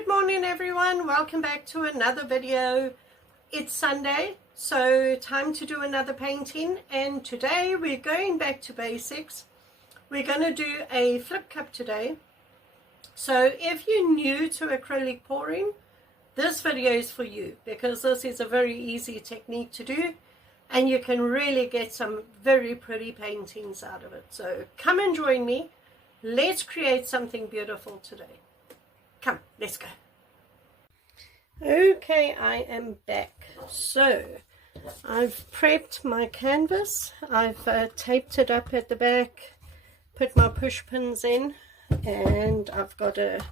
Good morning everyone, welcome back to another video. It's Sunday, so time to do another painting, and today we're going back to basics. We're going to do a flip cup today. So if you're new to acrylic pouring, this video is for you, because this is a very easy technique to do and you can really get some very pretty paintings out of it. So come and join me. Let's create something beautiful today. Come, let's go. Okay, I am back. So I've prepped my canvas. I've taped it up at the back, put my push pins in, and I've got a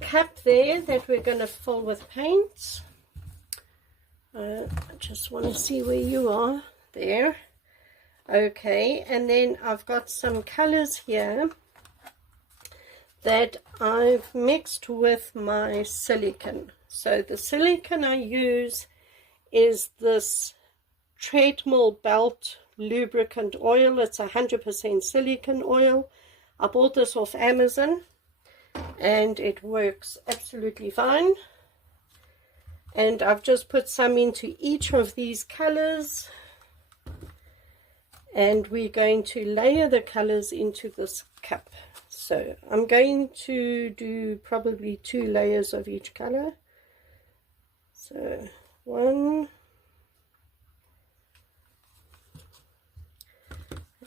cup there that we're going to fill with paint. I just want to see where you are. There. Okay, and then I've got some colors here that I've mixed with my silicone. So the silicone I use is this treadmill belt lubricant oil. It's 100% silicone oil. I bought this off Amazon and it works absolutely fine. And I've just put some into each of these colors, and we're going to layer the colors into this cup. So I'm going to do probably 2 layers of each color. So 1,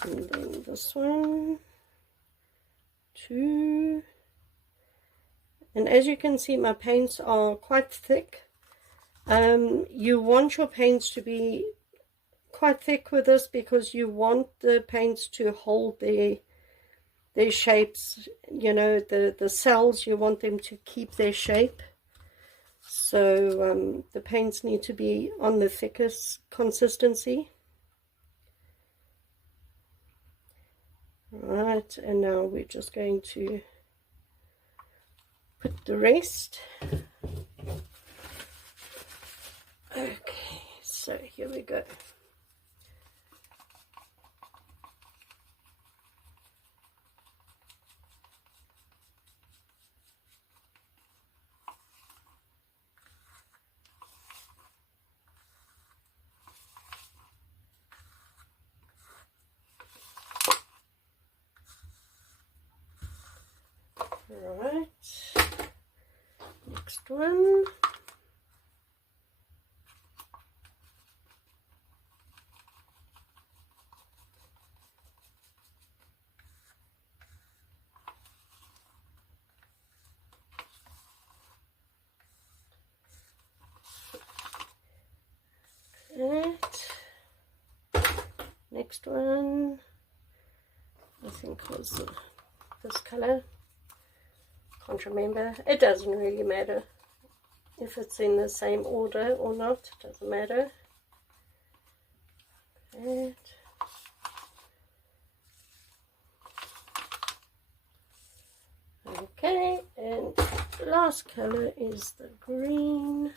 and then this one, 2, and as you can see, my paints are quite thick. You want your paints to be quite thick with this because you want the paints to hold their shapes, you know, the cells, you want them to keep their shape. So the paints need to be on the thickest consistency. Right, and now we're just going to put the rest. Okay, so here we go. Alright, next one. Right. Next one, I think was this color. Can't remember. It doesn't really matter if it's in the same order or not. It doesn't matter. Right. Okay, and the last color is the green.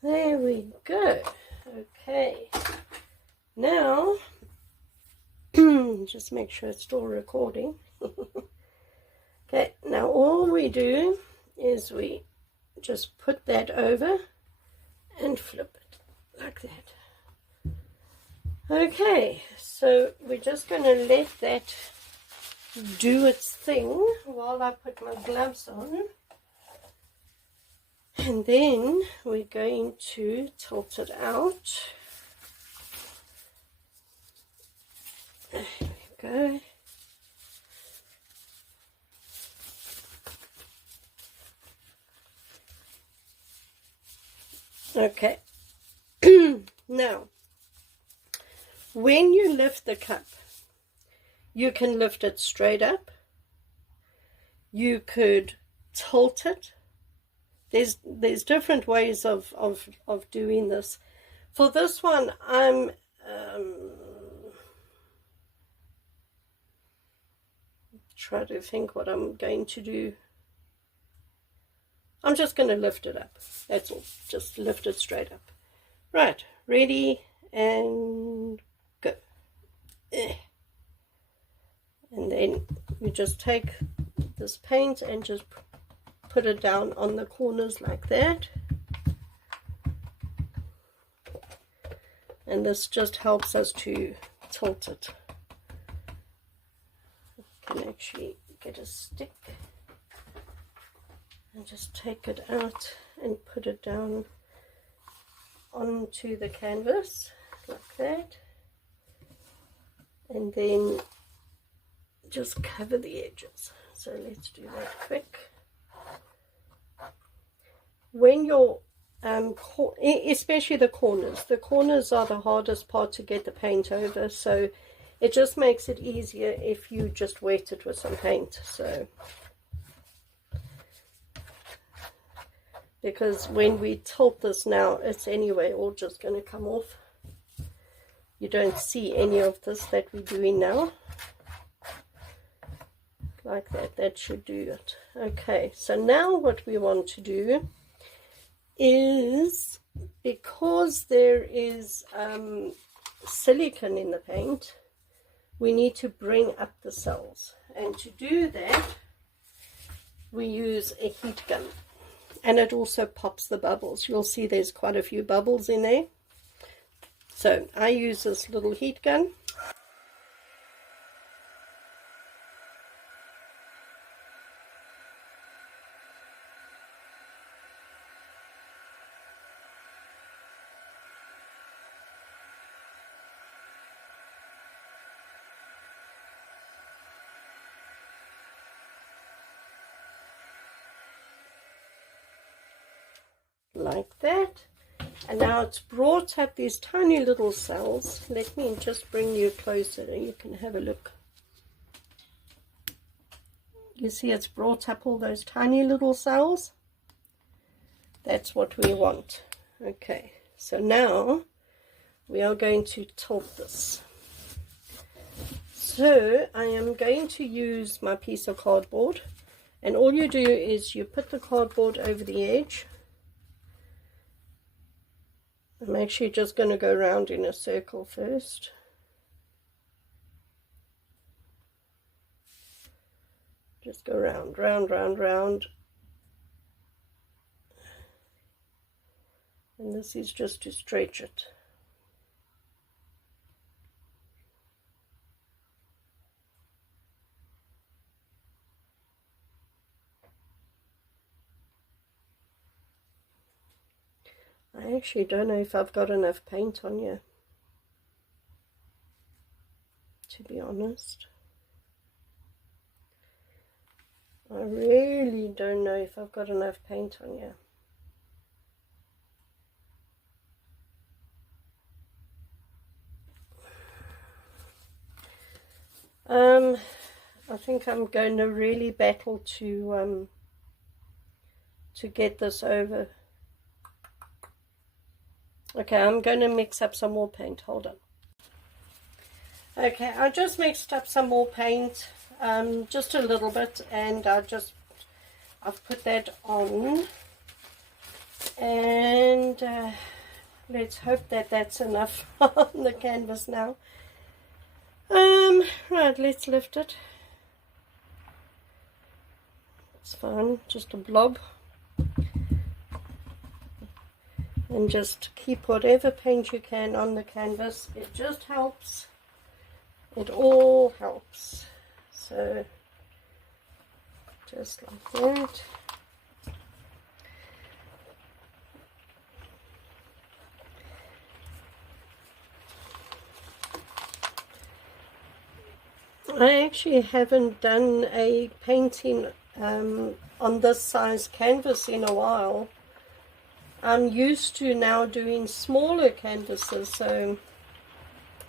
There we go. Okay, now just make sure it's still recording. Okay, now all we do is we just put that over and flip it like that. Okay, so we're just going to let that do its thing while I put my gloves on. And then we're going to tilt it out. There we go. Okay. Now, when you lift the cup, you can lift it straight up. You could tilt it. There's different ways of doing this. For this one, I'm Try to think what I'm going to do. I'm just going to lift it up. That's all. Just lift it straight up. Right. Ready and go. And then you just take this paint and just put it down on the corners like that. And this just helps us to tilt it. You can actually get a stick and just take it out and put it down onto the canvas like that. And then just cover the edges. So let's do that quick. When you're especially the corners are the hardest part to get the paint over, so it just makes it easier if you just wet it with some paint. So because when we tilt this now, it's anyway all just going to come off. You don't see any of this that we're doing now. Like that. That should do it. Okay, so now what we want to do is, because there is silicone in the paint, we need to bring up the cells, and to do that we use a heat gun, and it also pops the bubbles. You'll see there's quite a few bubbles in there, so I use this little heat gun. Like that, and now it's brought up these tiny little cells. Let me just bring you closer and you can have a look. You see it's brought up all those tiny little cells. That's what we want. Okay, so now we are going to tilt this. So I am going to use my piece of cardboard, and all you do is you put the cardboard over the edge. I'm actually just going to go round in a circle first. Just go round, round, round, round. And this is just to stretch it. I actually don't know if I've got enough paint on here, to be honest. I really don't know if I've got enough paint on here. I think I'm going to really battle to get this over. Okay, I'm going to mix up some more paint. Hold on. Okay, I just mixed up some more paint, just a little bit, and I've put that on, and let's hope that that's enough on the canvas now. Right, let's lift it. It's fine, just a blob. And just keep whatever paint you can on the canvas. It just helps. It all helps. So just like that. I actually haven't done a painting on this size canvas in a while. I'm used to now doing smaller canvases, so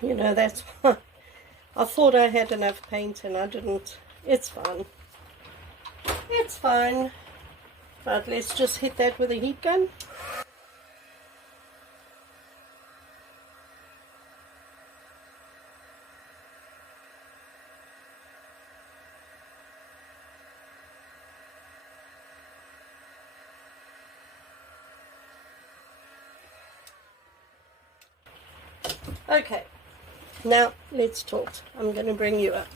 you know, that's why I thought I had enough paint and I didn't. It's fine. It's fine. But let's just hit that with a heat gun. Okay, now let's talk. I'm going to bring you up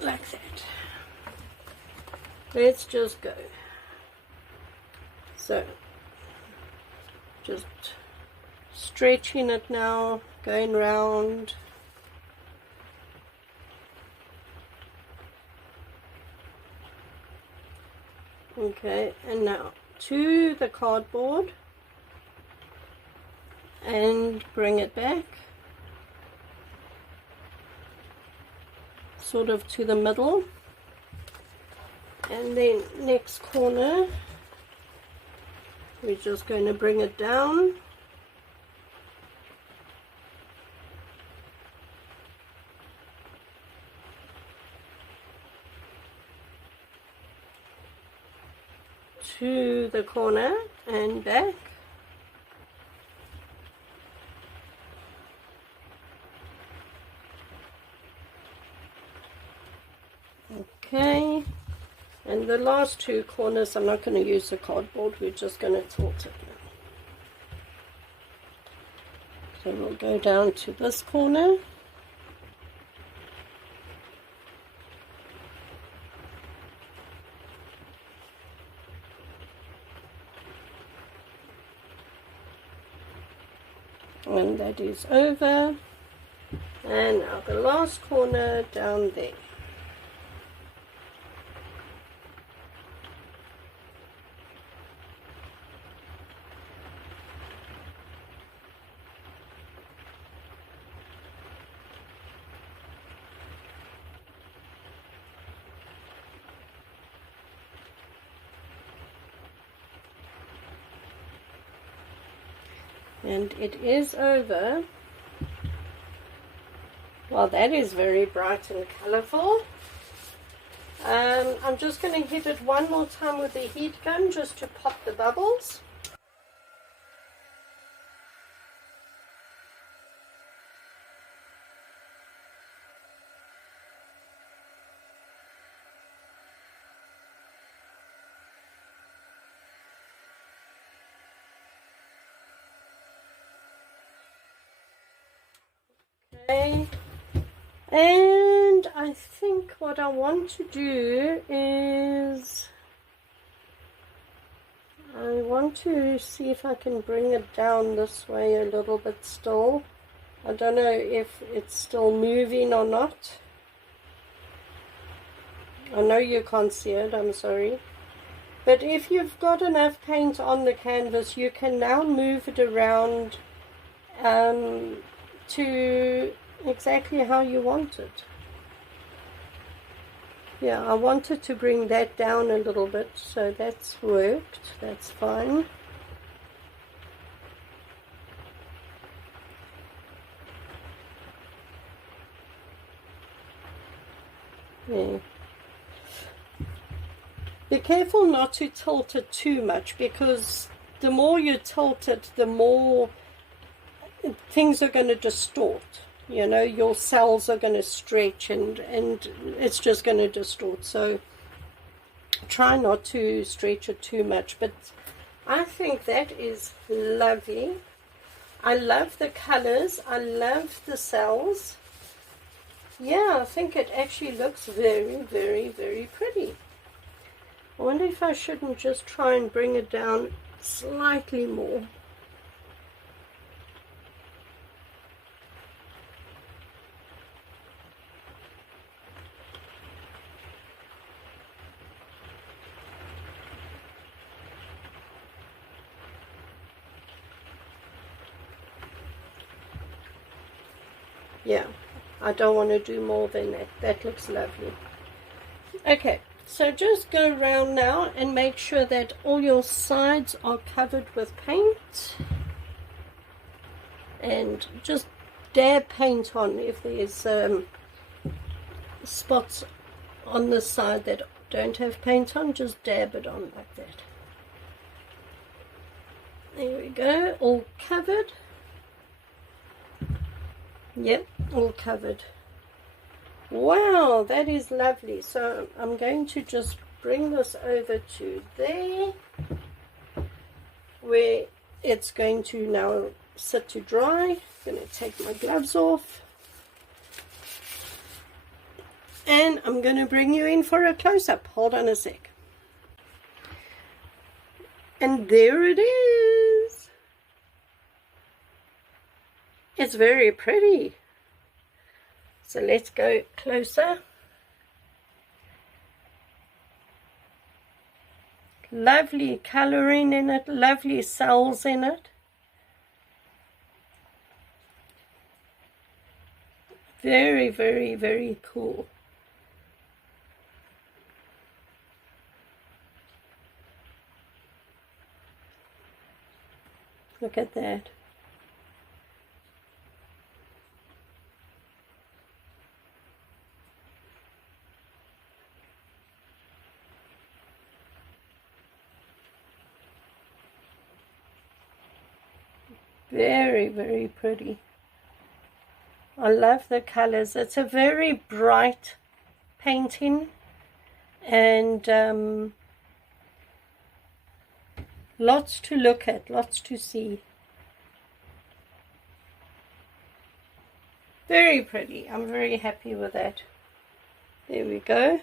like that. Let's just go. So just stretching it now, going round. Okay, and now to the cardboard and bring it back sort of to the middle, and then next corner we're just going to bring it down, to the corner and back. Okay, and the last two corners, I'm not going to use the cardboard, we're just going to tilt it now. So we'll go down to this corner. And that is over. And now the last corner down there. And it is over. Well, that is very bright and colorful. I'm just going to hit it one more time with the heat gun just to pop the bubbles. Okay, and I think what I want to do is I want to see if I can bring it down this way a little bit still. I don't know if it's still moving or not. I know you can't see it, I'm sorry. But if you've got enough paint on the canvas, you can now move it around to exactly how you want it. Yeah, I wanted to bring that down a little bit, so that's worked. That's fine. Yeah. Be careful not to tilt it too much, because the more you tilt it, the more things are going to distort. You know, your cells are going to stretch and it's just going to distort. So try not to stretch it too much. But I think that is lovely. I love the colors. I love the cells. Yeah, I think it actually looks very, very, very pretty. I wonder if I shouldn't just try and bring it down slightly more. Yeah, I don't want to do more than that. That looks lovely. Okay, so just go around now and make sure that all your sides are covered with paint. And just dab paint on if there's spots on the side that don't have paint on. Just dab it on like that. There we go, all covered. Yep, all covered. Wow, that is lovely. So I'm going to just bring this over to there, where it's going to now sit to dry. I'm going to take my gloves off. And I'm going to bring you in for a close-up. Hold on a sec. And there it is. It's very pretty. So let's go closer. Lovely colouring in it, lovely cells in it. Very, very, very cool. Look at that. Very, very pretty. I love the colors. It's a very bright painting, and lots to look at, lots to see. Very pretty. I'm very happy with that. There we go.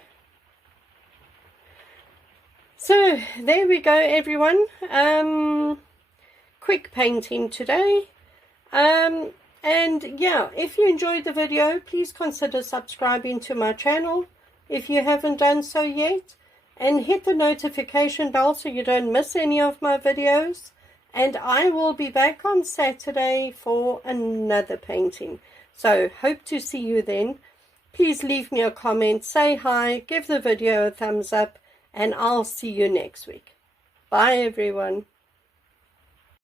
So there we go, everyone. Quick painting today. And yeah, if you enjoyed the video, please consider subscribing to my channel if you haven't done so yet, and hit the notification bell so you don't miss any of my videos. And I will be back on Saturday for another painting, so hope to see you then. Please leave me a comment, say hi, give the video a thumbs up, and I'll see you next week. Bye everyone.